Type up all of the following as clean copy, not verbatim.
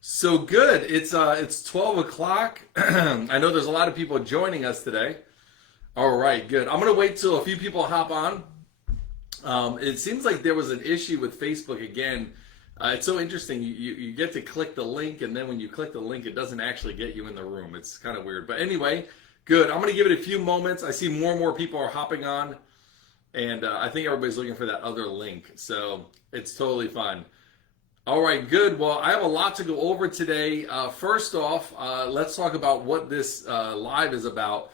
So good. It's 12 o'clock. I know there's a lot of people joining us today. All right, good. I'm gonna wait till a few people hop on. It seems like there was an issue with Facebook again. It's so interesting. You get to click the link, and then when you click the link, it doesn't actually get you in the room. It's kind of weird. But anyway, good. I'm gonna give it a few moments. I see more and more people are hopping on, and I think everybody's looking for that other link. So it's totally fine. All right, good. Well, I have a lot to go over today. First off, let's talk about what this live is about.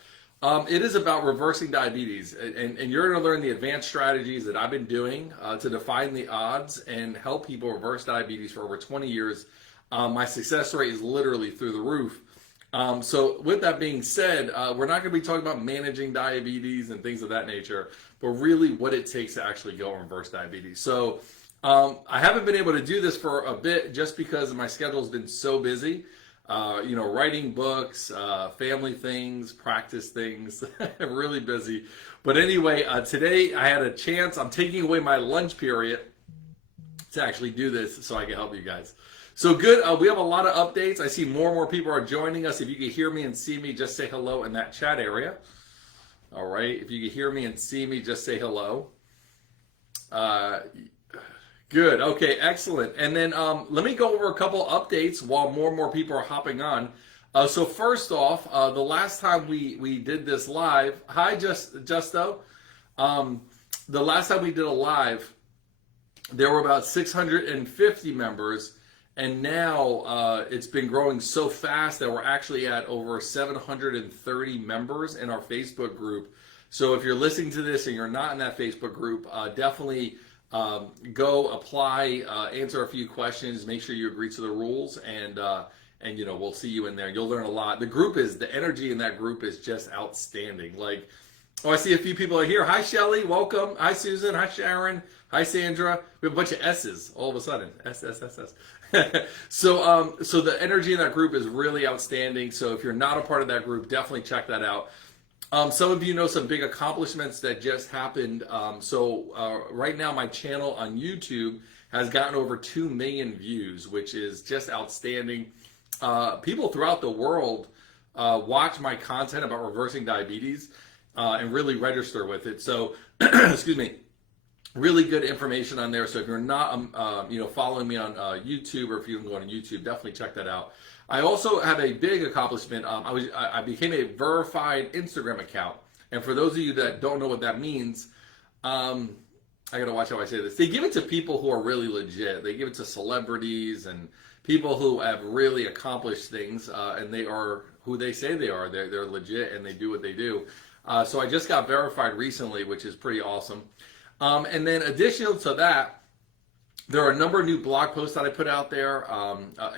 It is about reversing diabetes, and you're going to learn the advanced strategies that I've been doing to define the odds and help people reverse diabetes for over 20 years. My success rate is literally through the roof. So with that being said, we're not going to be talking about managing diabetes and things of that nature, but really what it takes to actually go and reverse diabetes. So I haven't been able to do this for a bit just because my schedule's been so busy. Writing books, family things, practice things, really busy. But anyway, today I had a chance. I'm taking away my lunch period to actually do this so I can help you guys. So good. We have a lot of updates. I see more and more people are joining us. If you can hear me and see me, just say hello in that chat area. All right. If you can hear me and see me, just say hello. Good. Okay, excellent. And then let me go over a couple updates while more and more people are hopping on. So first off, the last time we did this live, hi Justo. The last time we did a live, there were about 650 members, and now it's been growing so fast that we're actually at over 730 members in our Facebook group. So if you're listening to this and you're not in that Facebook group, definitely go apply, answer a few questions, make sure you agree to the rules, and we'll see you in there. You'll learn a lot. The energy in that group is just outstanding. Like, I see a few people are here. Hi, Shelly, welcome. Hi, Susan. Hi, Sharon. Hi, Sandra. We have a bunch of S's all of a sudden. S. So the energy in that group is really outstanding. So if you're not a part of that group, definitely check that out. Some of you know some big accomplishments that just happened. Right now my channel on YouTube has gotten over 2 million views, which is just outstanding. People throughout the world watch my content about reversing diabetes and really register with it. So, excuse me, really good information on there. So if you're not following me on YouTube, or if you can go on YouTube, definitely check that out. I also have a big accomplishment. I became a verified Instagram account. And for those of you that don't know what that means, I gotta watch how I say this. They give it to people who are really legit. They give it to celebrities and people who have really accomplished things, and they are who they say they are. They're legit and they do what they do. So I just got verified recently, which is pretty awesome. And then additional to that, there are a number of new blog posts that I put out there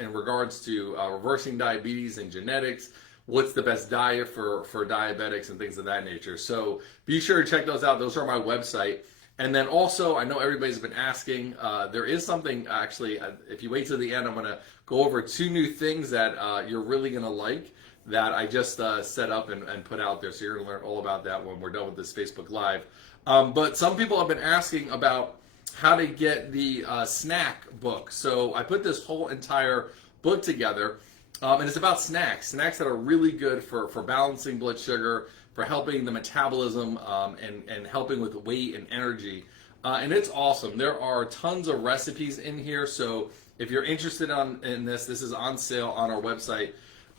in regards to reversing diabetes and genetics, what's the best diet for diabetics and things of that nature. So be sure to check those out. Those are on my website. And then also, I know everybody's been asking, there is something actually, if you wait till the end, I'm going to go over 2 new things that you're really going to like that I just set up and put out there. So you're going to learn all about that when we're done with this Facebook Live. But some people have been asking about how to get the snack book. So I put this whole entire book together, and it's about snacks that are really good for balancing blood sugar, for helping the metabolism, and helping with weight and energy. And it's awesome. There are tons of recipes in here. So if you're interested in this is on sale on our website,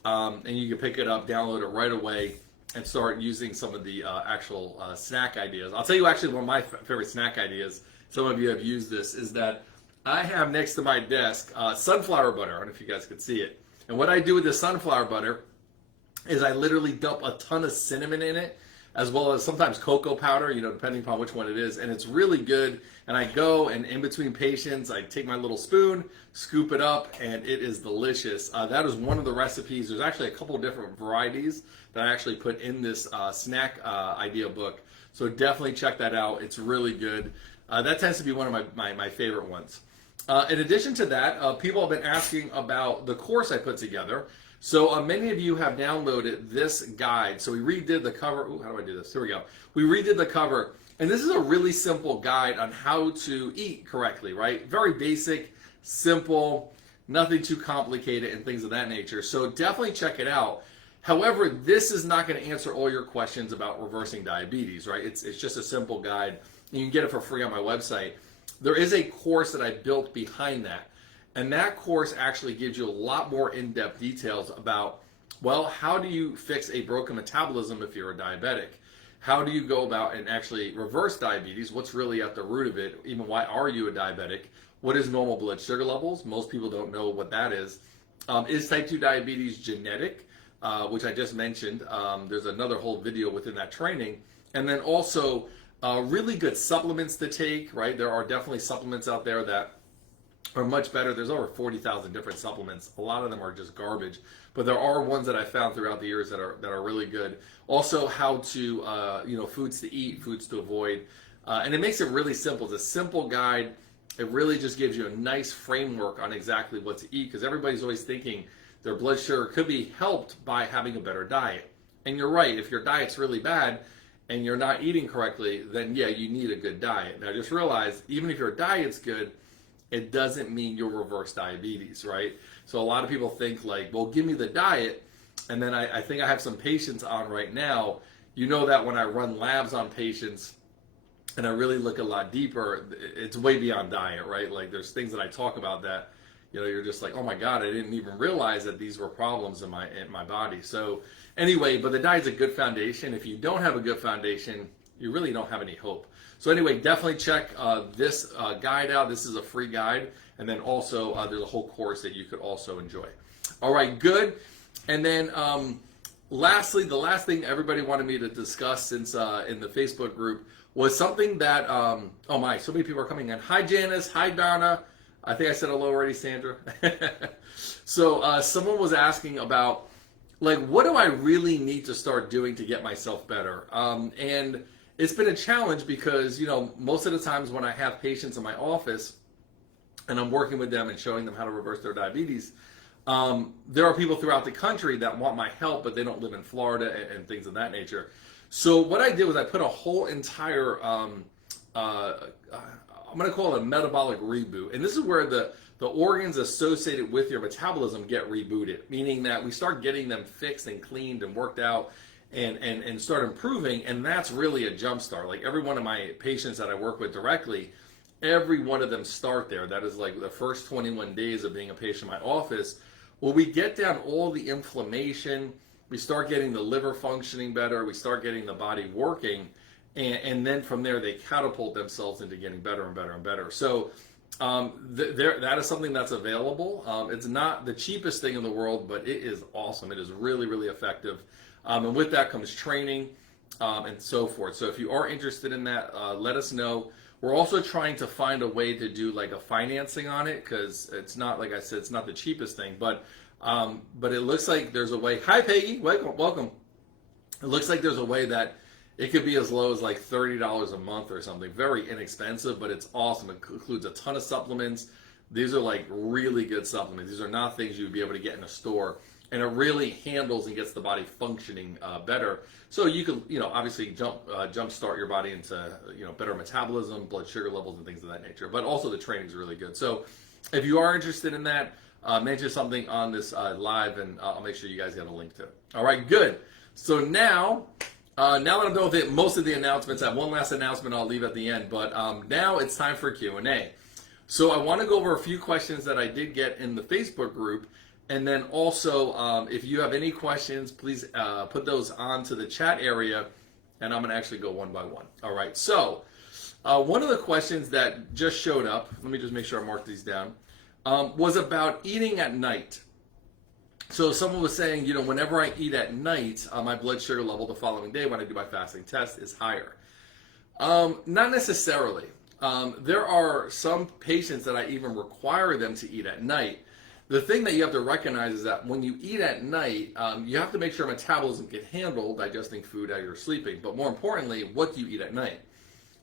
and you can pick it up, download it right away, and start using some of the actual snack ideas. I'll tell you actually one of my favorite snack ideas. Some of you have used this, is that I have next to my desk sunflower butter. I don't know if you guys can see it. And what I do with this sunflower butter is I literally dump a ton of cinnamon in it, as well as sometimes cocoa powder, depending upon which one it is. And it's really good. And I go, and in between patients, I take my little spoon, scoop it up, and it is delicious. That is one of the recipes. There's actually a couple of different varieties that I actually put in this snack idea book. So definitely check that out. It's really good. That tends to be one of my favorite ones. In addition to that, people have been asking about the course I put together. So many of you have downloaded this guide. So we redid the cover. Ooh, how do I do this? Here we go. We redid the cover. And this is a really simple guide on how to eat correctly, right? Very basic, simple. nothing too complicated and things of that nature. So definitely check it out. However, this is not going to answer all your questions about reversing diabetes, right? It's just a simple guide. You can get it for free on my website. There is a course that I built behind that. And that course actually gives you a lot more in-depth details about, well, how do you fix a broken metabolism if you're a diabetic? How do you go about and actually reverse diabetes? What's really at the root of it? Even why are you a diabetic? What is normal blood sugar levels? Most people don't know what that is. Is type 2 diabetes genetic? Which I just mentioned. There's another whole video within that training. And then also really good supplements to take, right? There are definitely supplements out there that are much better. There's over 40,000 different supplements. A lot of them are just garbage, but there are ones that I found throughout the years that are really good. Also, how to foods to eat, foods to avoid, and it makes it really simple. It's a simple guide. It really just gives you a nice framework on exactly what to eat, because everybody's always thinking their blood sugar could be helped by having a better diet. And you're right. If your diet's really bad and you're not eating correctly, then yeah, you need a good diet. Now just realize, even if your diet's good, it doesn't mean you'll reverse diabetes, right? So a lot of people think like, well, give me the diet. And then I think I have some patients on right now. You know that when I run labs on patients and I really look a lot deeper, it's way beyond diet, right? Like there's things that I talk about that, you're just like, oh my God, I didn't even realize that these were problems in my body. So anyway, but the diet's a good foundation. If you don't have a good foundation, you really don't have any hope. So anyway, definitely check this guide out. This is a free guide. And then also there's a whole course that you could also enjoy. All right, good. And then lastly, the last thing everybody wanted me to discuss since in the Facebook group was something that, oh my, so many people are coming in. Hi, Janice. Hi, Donna. I think I said hello already, Sandra. So someone was asking about, like, what do I really need to start doing to get myself better? And it's been a challenge because, most of the times when I have patients in my office and I'm working with them and showing them how to reverse their diabetes, there are people throughout the country that want my help, but they don't live in Florida and things of that nature. So what I did was I put a whole entire, I'm going to call it a metabolic reboot. And this is where the organs associated with your metabolism get rebooted, meaning that we start getting them fixed and cleaned and worked out and start improving. And that's really a jump start. Like every one of my patients that I work with directly, every one of them start there. That is like the first 21 days of being a patient in my office. Well, we get down all the inflammation. We start getting the liver functioning better. We start getting the body working. And then from there, they catapult themselves into getting better and better and better. So that is something that's available. It's not the cheapest thing in the world, but it is awesome. It is really, really effective. And with that comes training and so forth. So if you are interested in that, let us know. We're also trying to find a way to do like a financing on it, because it's not, like I said, it's not the cheapest thing. But it looks like there's a way. Hi, Peggy. Welcome. It looks like there's a way that it could be as low as like $30 a month or something. Very inexpensive, but it's awesome. It includes a ton of supplements. These are like really good supplements. These are not things you would be able to get in a store. And it really handles and gets the body functioning better. So you can, obviously jump start your body into, better metabolism, blood sugar levels, and things of that nature. But also the training is really good. So if you are interested in that, mention something on this live, and I'll make sure you guys get a link to it. All right, good. So now that I'm done with most of the announcements, I have one last announcement I'll leave at the end. But now it's time for Q&A. So I want to go over a few questions that I did get in the Facebook group. And then also, if you have any questions, please put those onto the chat area, and I'm going to actually go one by one. All right, so one of the questions that just showed up, let me just make sure I mark these down, was about eating at night. So someone was saying, whenever I eat at night, my blood sugar level the following day when I do my fasting test is higher. Not necessarily. There are some patients that I even require them to eat at night. The thing that you have to recognize is that when you eat at night, you have to make sure metabolism can handle digesting food as you're sleeping. But more importantly, what do you eat at night?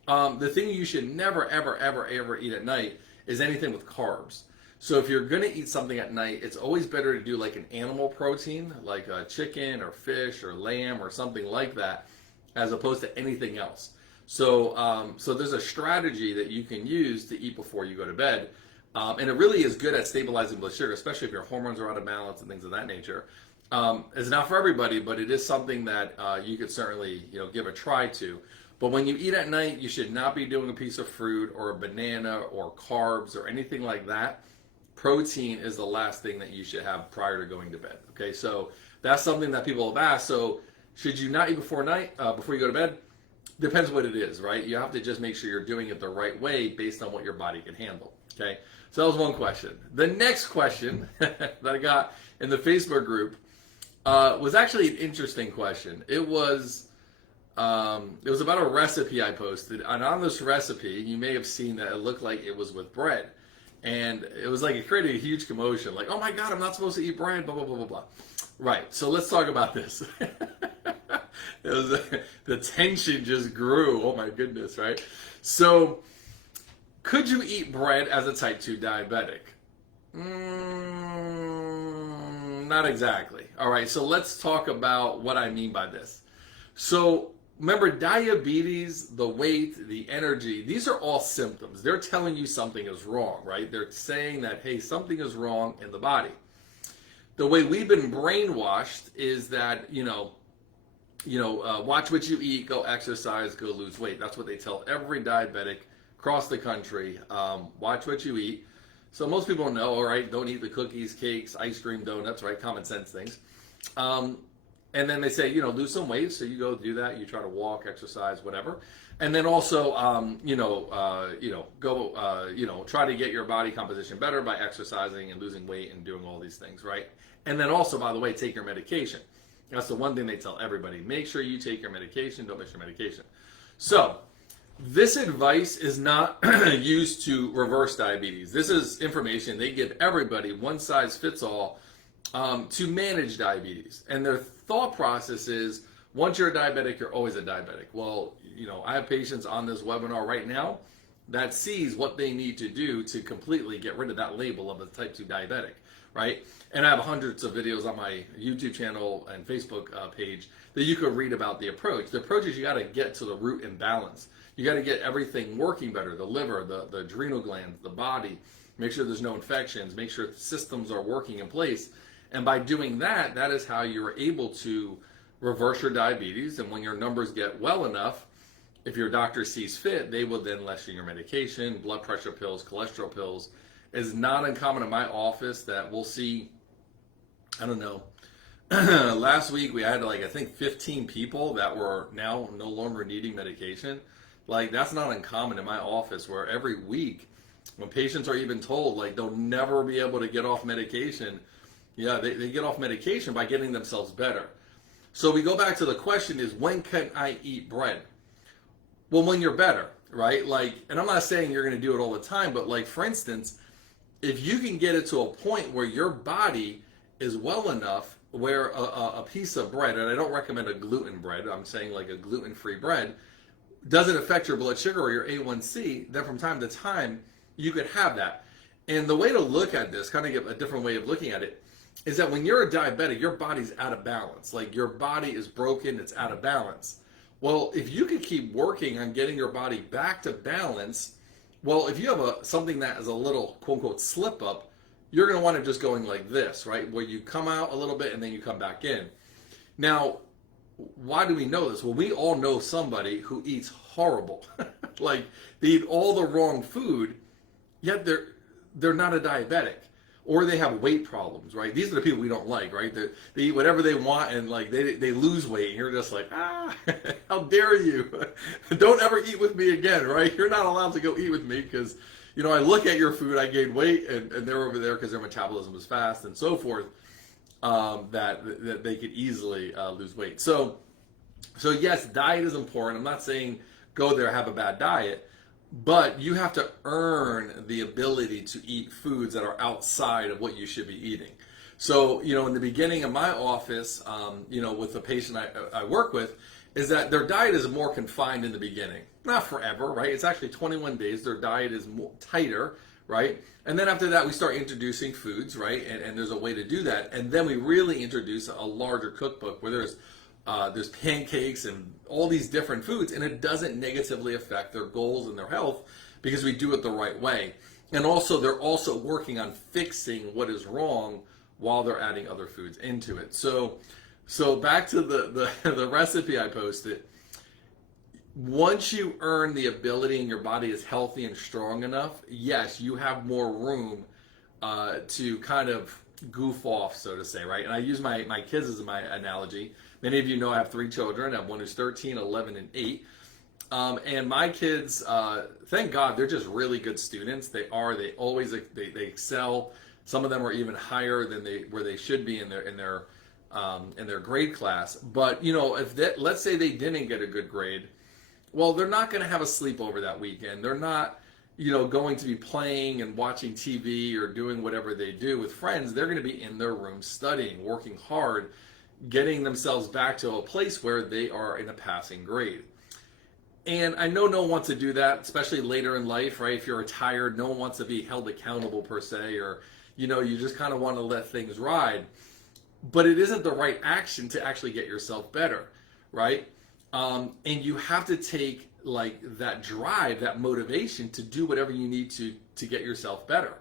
The thing you should never, ever, ever, ever eat at night is anything with carbs. So if you're going to eat something at night, it's always better to do like an animal protein, like a chicken or fish or lamb or something like that, as opposed to anything else. So there's a strategy that you can use to eat before you go to bed. And it really is good at stabilizing blood sugar, especially if your hormones are out of balance and things of that nature. It's not for everybody, but it is something that you could certainly give a try to. But when you eat at night, you should not be doing a piece of fruit or a banana or carbs or anything like that. Protein is the last thing that you should have prior to going to bed. Okay, so that's something that people have asked. So should you not eat before you go to bed? Depends what it is, right? You have to just make sure you're doing it the right way based on what your body can handle. Okay, so that was one question. The next question that I got in the Facebook group was actually an interesting question. It was about a recipe I posted, and on this recipe, you may have seen that it looked like it was with bread, and it was like it created a huge commotion, like, oh my God, I'm not supposed to eat bread, blah blah blah blah blah. Right. So let's talk about this. It was the tension just grew. Oh my goodness, right? So, could you eat bread as a type 2 diabetic? Not exactly. All right. So let's talk about what I mean by this. So remember, diabetes, the weight, the energy, these are all symptoms. They're telling you something is wrong, right? They're saying that, hey, something is wrong in the body. The way we've been brainwashed is that, watch what you eat, go exercise, go lose weight. That's what they tell every diabetic across the country. Watch what you eat. So most people know, all right, don't eat the cookies, cakes, ice cream, donuts, right? Common sense things. And then they say, lose some weight. So you go do that. You try to walk, exercise, whatever. And then also, try to get your body composition better by exercising and losing weight and doing all these things, right? And then also, by the way, take your medication. That's the one thing they tell everybody. Make sure you take your medication. Don't miss your medication. So this advice is not used to reverse diabetes. This is information they give everybody, one size fits all, to manage diabetes. And their thought process is, once you're a diabetic, you're always a diabetic. Well, I have patients on this webinar right now that sees what they need to do to completely get rid of that label of a type 2 diabetic, right? And I have hundreds of videos on my YouTube channel and Facebook page that you could read about the approach. The approach is you got to get to the root and balance. You got to get everything working better, the liver, the adrenal glands, the body, make sure there's no infections, make sure systems are working in place. And by doing that, that is how you're able to reverse your diabetes. And when your numbers get well enough, if your doctor sees fit, they will then lessen your medication, blood pressure pills, cholesterol pills. It's not uncommon in my office that we'll see, I don't know, last week we had I think 15 people that were now no longer needing medication. Like, that's not uncommon in my office, where every week when patients are even told they'll never be able to get off medication, they get off medication by getting themselves better. So we go back to the question is, when can I eat bread? Well, when you're better, right? And I'm not saying you're going to do it all the time, but for instance, if you can get it to a point where your body is well enough where a piece of bread, and I don't recommend a gluten bread, I'm saying a gluten-free bread, doesn't affect your blood sugar or your A1C, then from time to time, you could have that. And the way to look at this, kind of get a different way of looking at it, is that when you're a diabetic, your body's out of balance. Your body is broken, it's out of balance. Well, if you could keep working on getting your body back to balance, well, if you have something that is a little quote-unquote slip up, you're going to want to just going like this, right? Where you come out a little bit and then you come back in. Now, why do we know this? Well, we all know somebody who eats horrible. They eat all the wrong food, yet they're not a diabetic. Or they have weight problems, right? These are the people we don't like, right? They eat whatever they want and they lose weight, and you're just like, how dare you? Don't ever eat with me again, right? You're not allowed to go eat with me because, I look at your food, I gain weight, and they're over there because their metabolism is fast and so forth, that they could easily lose weight. So yes, diet is important. I'm not saying go there, have a bad diet. But you have to earn the ability to eat foods that are outside of what you should be eating. So, in the beginning of my office, with the patient I work with, is that their diet is more confined in the beginning. Not forever, right? It's actually 21 days. Their diet is more tighter, right? And then after that, we start introducing foods, right? And there's a way to do that. And then we really introduce a larger cookbook where there's pancakes and all these different foods, and it doesn't negatively affect their goals and their health because we do it the right way. And also, they're also working on fixing what is wrong while they're adding other foods into it. So back to the recipe I posted. Once you earn the ability and your body is healthy and strong enough, yes, you have more room to kind of goof off, so to say, right? And I use my kids as my analogy. Many of you know I have 3 children. I have one who's 13, 11, and 8. And my kids, thank God, they're just really good students. They always excel. Some of them are even higher than where they should be in their grade class. But let's say they didn't get a good grade, well, they're not going to have a sleepover that weekend. They're not, going to be playing and watching TV or doing whatever they do with friends. They're going to be in their room studying, working hard, getting themselves back to a place where they are in a passing grade. And I know no one wants to do that, especially later in life, right? If you're retired, no one wants to be held accountable per se, or, you just kind of want to let things ride. But it isn't the right action to actually get yourself better, right? And you have to take like that drive, that motivation to do whatever you need to get yourself better.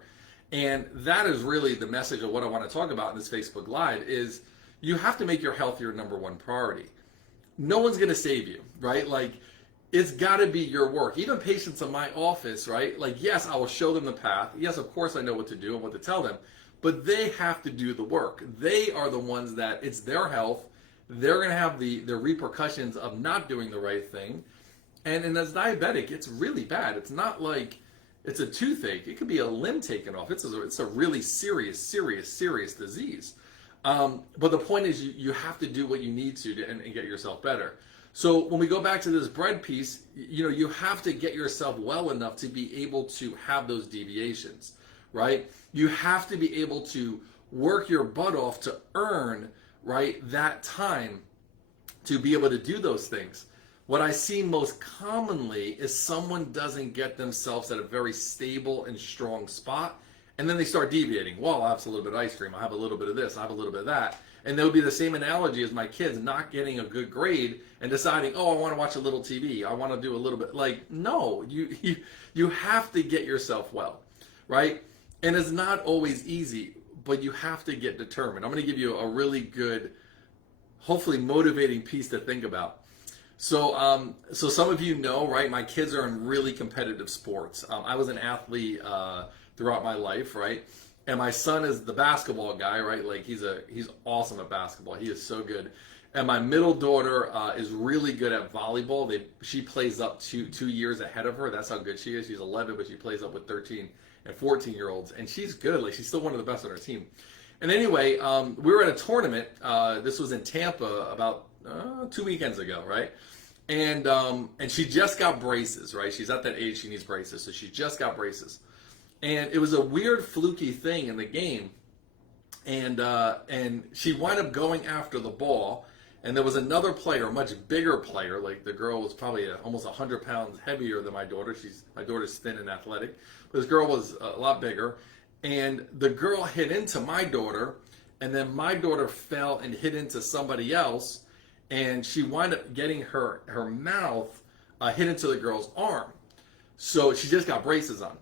And that is really the message of what I want to talk about in this Facebook Live is you have to make your health your number one priority. No one's going to save you, right? Like, it's got to be your work. Even patients in my office, right? Like, yes, I will show them the path. Yes, of course I know what to do and what to tell them, but they have to do the work. They are the ones that it's their health. They're going to have the repercussions of not doing the right thing. And as diabetic, it's really bad. It's not like it's a toothache. It could be a limb taken off. It's a really serious disease. But the point is you have to do what you need to and get yourself better. So when we go back to this bread piece, you have to get yourself well enough to be able to have those deviations, right? You have to be able to work your butt off to earn, right, that time to be able to do those things. What I see most commonly is someone doesn't get themselves at a very stable and strong spot, and then they start deviating. Well, I'll have a little bit of ice cream. I'll have a little bit of this. I'll have a little bit of that. And there would be the same analogy as my kids not getting a good grade and deciding, oh, I want to watch a little TV. I want to do a little bit. Like, no, you have to get yourself well, right? And it's not always easy, but you have to get determined. I'm going to give you a really good, hopefully motivating piece to think about. So some of you know, right, my kids are in really competitive sports. I was an athlete throughout my life, right? And my son is the basketball guy, right? Like he's awesome at basketball. He is so good. And my middle daughter is really good at volleyball. She plays up 2 years ahead of her. That's how good she is. She's 11, but she plays up with 13 and 14-year-olds. And she's good. Like she's still one of the best on her team. And anyway, we were at a tournament. This was in Tampa about 2 weekends ago, right? And she just got braces, right? She's at that age she needs braces. So she just got braces. And it was a weird, fluky thing in the game. And she wound up going after the ball. And there was another player, a much bigger player. Like the girl was probably almost 100 pounds heavier than my daughter. My daughter's thin and athletic. But this girl was a lot bigger. And the girl hit into my daughter. And then my daughter fell and hit into somebody else. And she wound up getting her mouth hit into the girl's arm. So she just got braces on.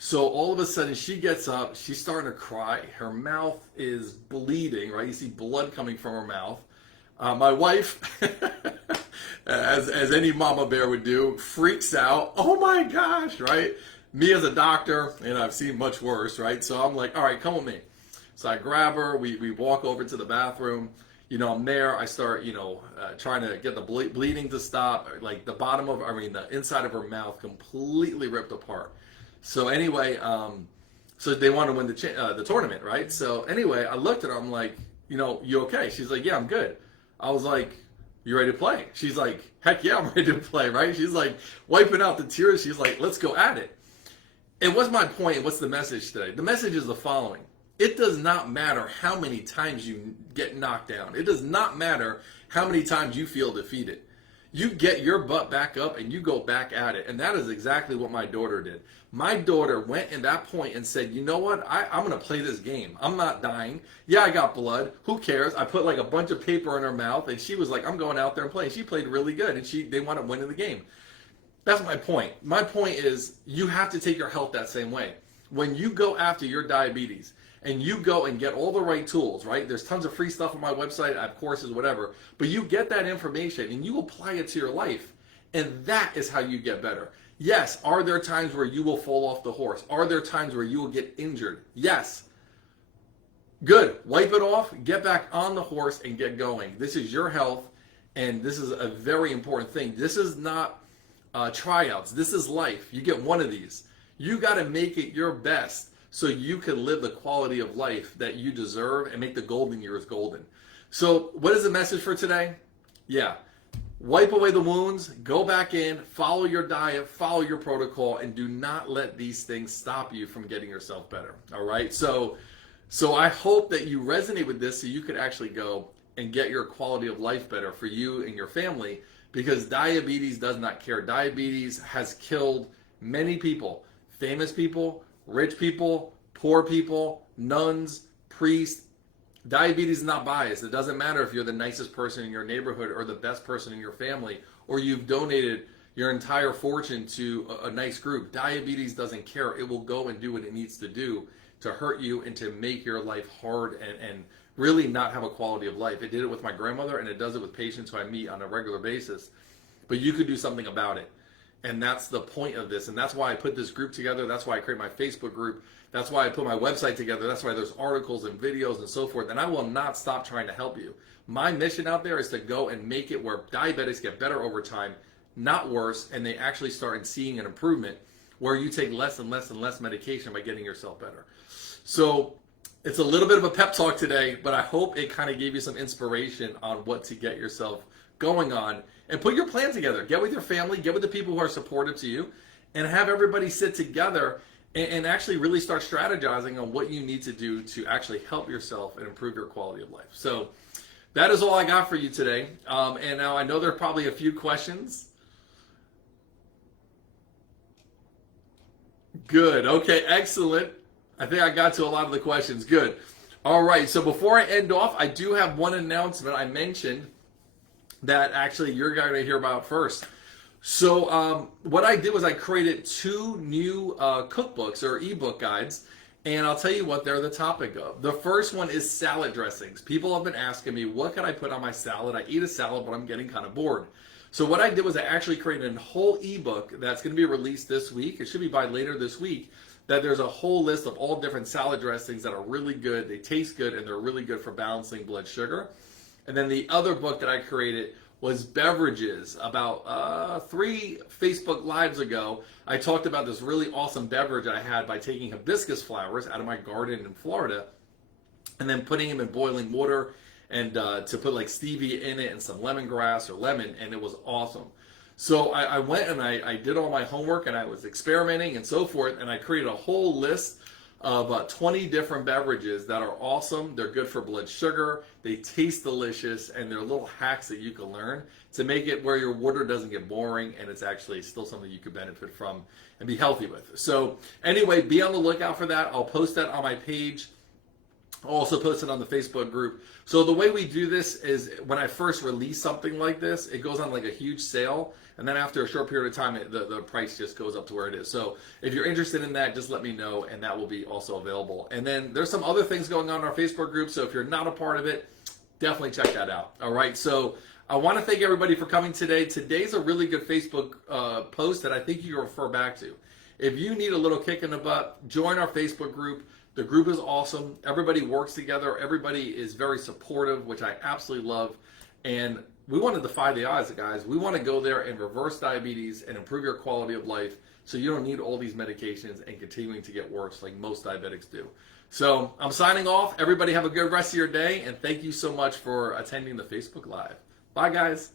So all of a sudden she gets up, she's starting to cry, her mouth is bleeding, right? You see blood coming from her mouth. My wife, as any mama bear would do, freaks out. Oh my gosh, right? Me as a doctor, and I've seen much worse, right? So I'm like, all right, come with me. So I grab her, we walk over to the bathroom. I'm there, I start, trying to get the bleeding to stop. Like the inside of her mouth completely ripped apart. So anyway, so they want to win the tournament, right? So anyway, I looked at her, I'm like, you okay? She's like, yeah, I'm good. I was like, you ready to play? She's like, heck yeah, I'm ready to play, right? She's like wiping out the tears. She's like, let's go at it. And what's my point? What's the message today? The message is the following. It does not matter how many times you get knocked down. It does not matter how many times you feel defeated. You get your butt back up and you go back at it. And that is exactly what my daughter did. My daughter went at that point and said, you know what? I'm going to play this game. I'm not dying. Yeah, I got blood. Who cares? I put like a bunch of paper in her mouth and she was like, I'm going out there and playing. She played really good and they wound up winning the game. That's my point. My point is you have to take your health that same way. when you go after your diabetes and you go and get all the right tools, right? There's tons of free stuff on my website, I have courses, whatever, but you get that information and you apply it to your life, and that is how you get better. Yes, are there times where you will fall off the horse? Are there times where you will get injured? Yes. Good. Wipe it off, get back on the horse, and get going. This is your health, and this is a very important thing. This is not tryouts. This is life. You get one of these. You got to make it your best so you can live the quality of life that you deserve and make the golden years golden. So what is the message for today? Yeah. Wipe away the wounds, go back in, follow your diet, follow your protocol, and do not let these things stop you from getting yourself better. All right? So I hope that you resonate with this so you could actually go and get your quality of life better for you and your family, because diabetes does not care. Diabetes has killed many people, famous people, rich people, poor people, nuns, priests. Diabetes is not biased. It doesn't matter if you're the nicest person in your neighborhood or the best person in your family, or you've donated your entire fortune to a nice group. Diabetes doesn't care. It will go and do what it needs to do to hurt you and to make your life hard and really not have a quality of life. It did it with my grandmother, and it does it with patients who I meet on a regular basis. But you could do something about it. And that's the point of this. And that's why I put this group together. That's why I create my Facebook group. That's why I put my website together. That's why there's articles and videos and so forth. And I will not stop trying to help you. My mission out there is to go and make it where diabetics get better over time, not worse, and they actually start seeing an improvement where you take less and less and less medication by getting yourself better. So it's a little bit of a pep talk today, but I hope it kind of gave you some inspiration on what to get yourself going on, and put your plan together. Get with your family, get with the people who are supportive to you, and have everybody sit together and actually really start strategizing on what you need to do to actually help yourself and improve your quality of life. So that is all I got for you today. And now I know there are probably a few questions. Good. Okay, excellent. I think I got to a lot of the questions. Good. All right, so before I end off, I do have one announcement I mentioned that actually you're going to hear about first. So what I did was I created 2 new cookbooks or ebook guides, and I'll tell you what they're the topic of. The first one is salad dressings. People have been asking me, what can I put on my salad? I eat a salad, but I'm getting kind of bored. So what I did was I actually created a whole ebook that's going to be released this week. It should be by later this week. That there's a whole list of all different salad dressings that are really good. They taste good, and they're really good for balancing blood sugar. And then the other book that I created was beverages. About 3 Facebook Lives ago, I talked about this really awesome beverage I had by taking hibiscus flowers out of my garden in Florida and then putting them in boiling water and to put like stevia in it and some lemongrass or lemon, and it was awesome. So I went and I did all my homework, and I was experimenting and so forth, and I created a whole list of 20 different beverages that are awesome. They're good for blood sugar, they taste delicious, and they're little hacks that you can learn to make it where your water doesn't get boring, and it's actually still something you could benefit from and be healthy with. So anyway, be on the lookout for that. I'll post that on my page. I'll also post it on the Facebook group. So the way we do this is when I first release something like this, it goes on like a huge sale. And then after a short period of time, the price just goes up to where it is. So if you're interested in that, just let me know, and that will be also available. And then there's some other things going on in our Facebook group. So if you're not a part of it, definitely check that out. All right. So I want to thank everybody for coming today. Today's a really good Facebook post that I think you can refer back to. If you need a little kick in the butt, join our Facebook group. The group is awesome. Everybody works together. Everybody is very supportive, which I absolutely love. And we want to defy the odds, guys. We want to go there and reverse diabetes and improve your quality of life so you don't need all these medications and continuing to get worse like most diabetics do. So I'm signing off. Everybody have a good rest of your day, and thank you so much for attending the Facebook Live. Bye, guys.